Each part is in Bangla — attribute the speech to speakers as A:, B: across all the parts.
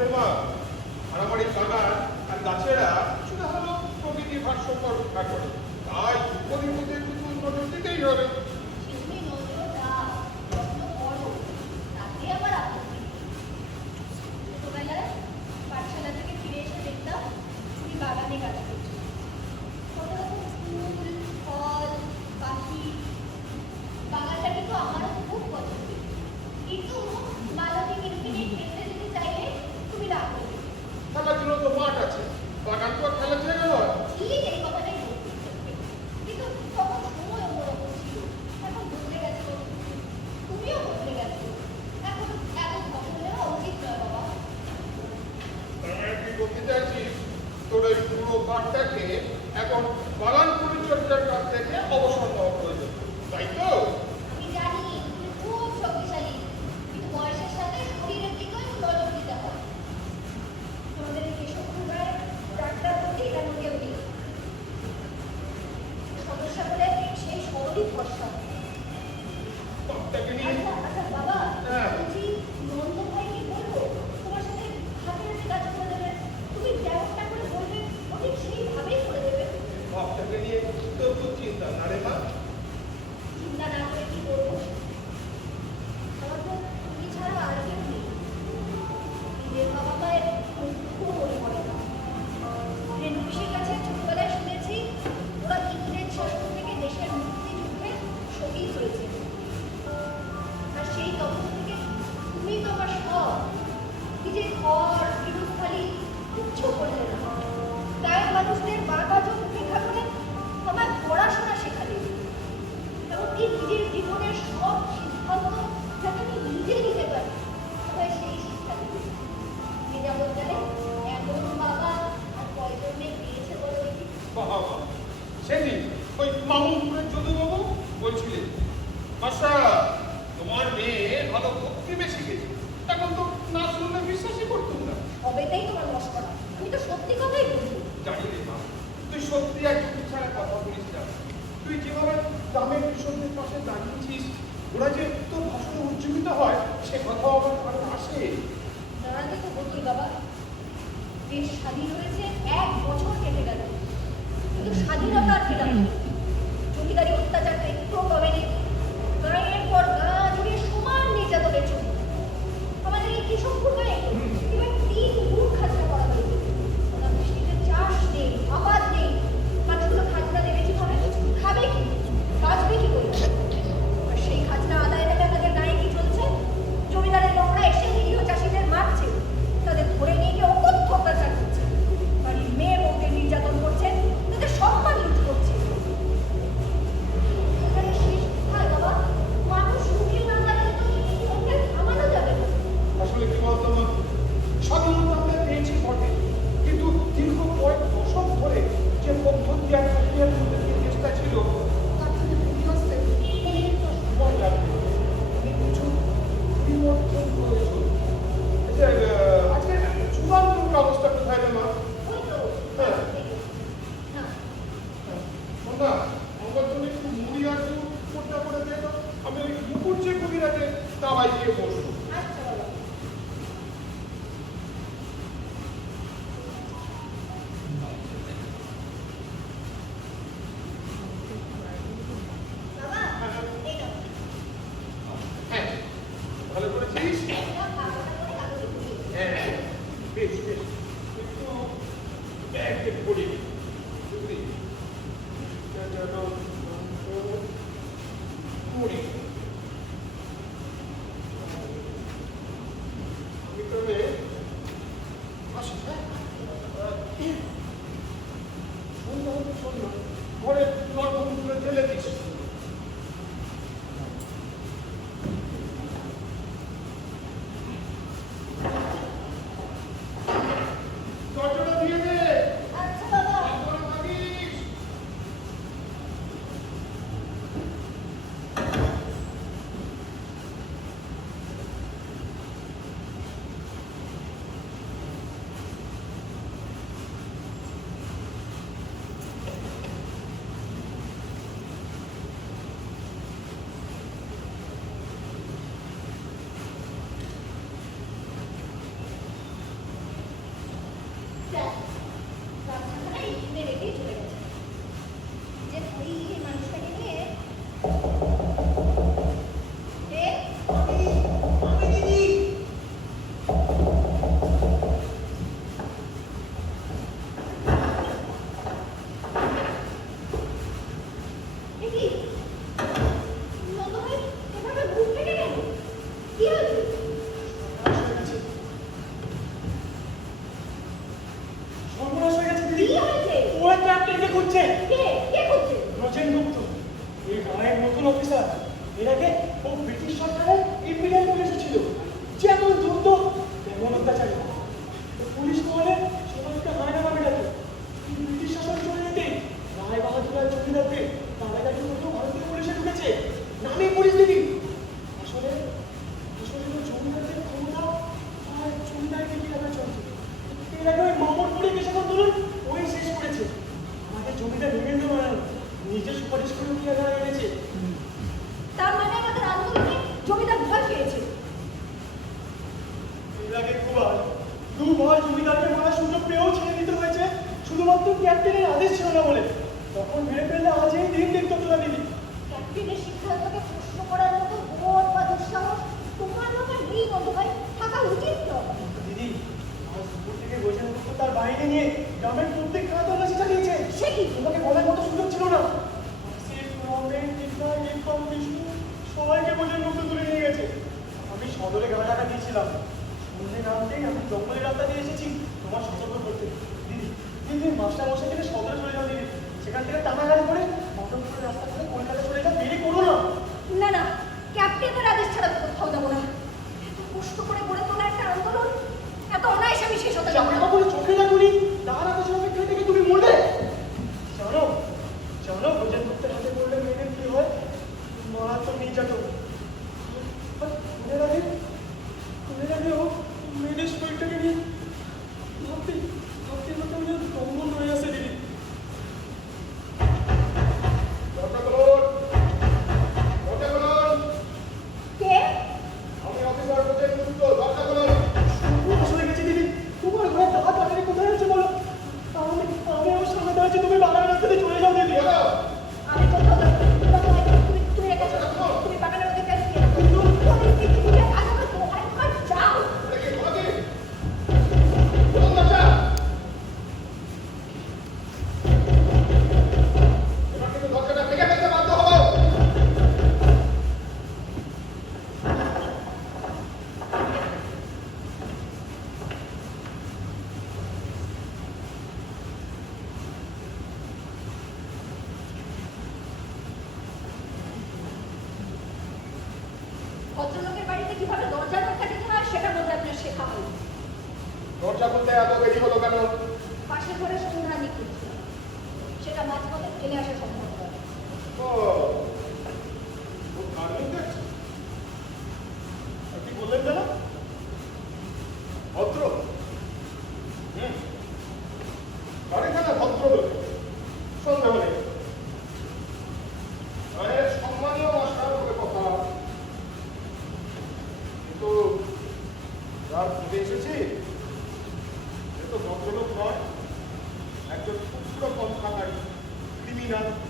A: প্রেমা মারামারি আর গাছেরা প্রকৃতির রক্ষা করে। তাই উপরিপদের কিন্তু দিতেই হবে।
B: para
C: usted.
B: 通
C: り Thank you. খুঁজছে রোজেন গুপ্ত। এই গানের নতুন অফিসার এর আগে ও ব্রিটিশ সরকারের ইম্পিডিয়ান পুলিশে ছিল।
D: speed up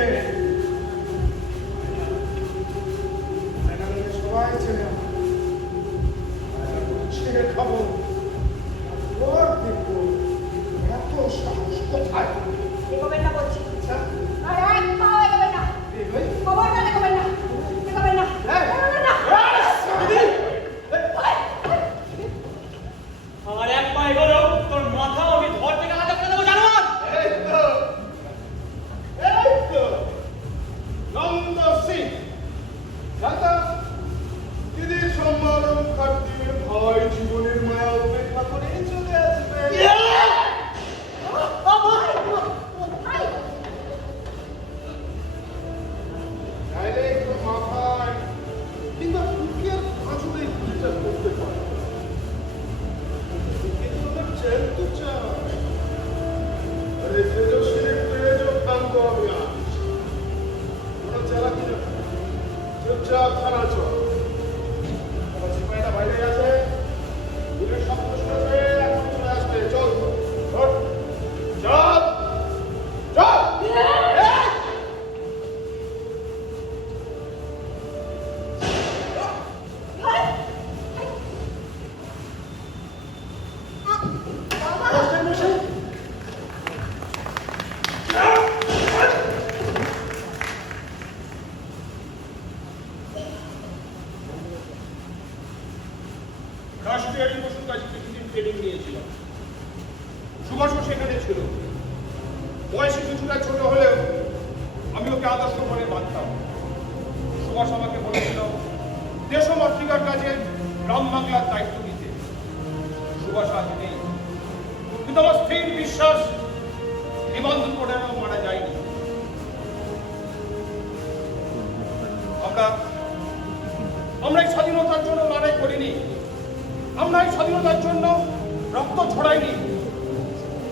D: Amen. সুভাষ আমাকে বলেছিল দেশমাতৃকার কাছে গ্রাম বাংলার দায়িত্ব দিতে। সুভাষ আজ নেই। কিন্তু আমার স্থির বিশ্বাস নিবন্ধন করে মারা যায়নি। আমরা আমরা এই স্বাধীনতার জন্য লড়াই করিনি। আমরা এই স্বাধীনতার জন্য রক্ত ছড়াইনি।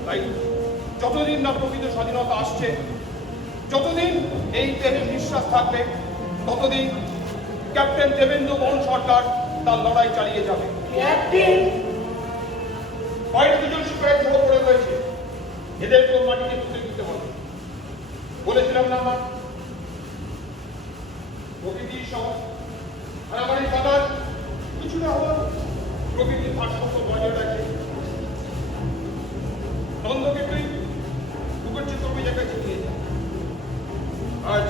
D: তাই যতদিন না প্রকৃত স্বাধীনতা আসছে, যতদিন এই দেহে নিঃশ্বাস থাকবে ততদিন ক্যাপ্টেন দেবেন্দ্র মোহন সরকার তার লড়াই চালিয়ে যাবে। বাইরে দুজন ধরে পড়ে রয়েছে। এদেরকেও মাটিতে পুঁতে দিতে হবে বলেছিলাম না আমার? প্রকৃতির সহ মারামারি বাদার কিছু না হওয়ার প্রকৃতির ভারসাম্য বজায় রাখে। নন্দকে তুই বুকের চিত্র জায়গায় নিয়ে যা। আজ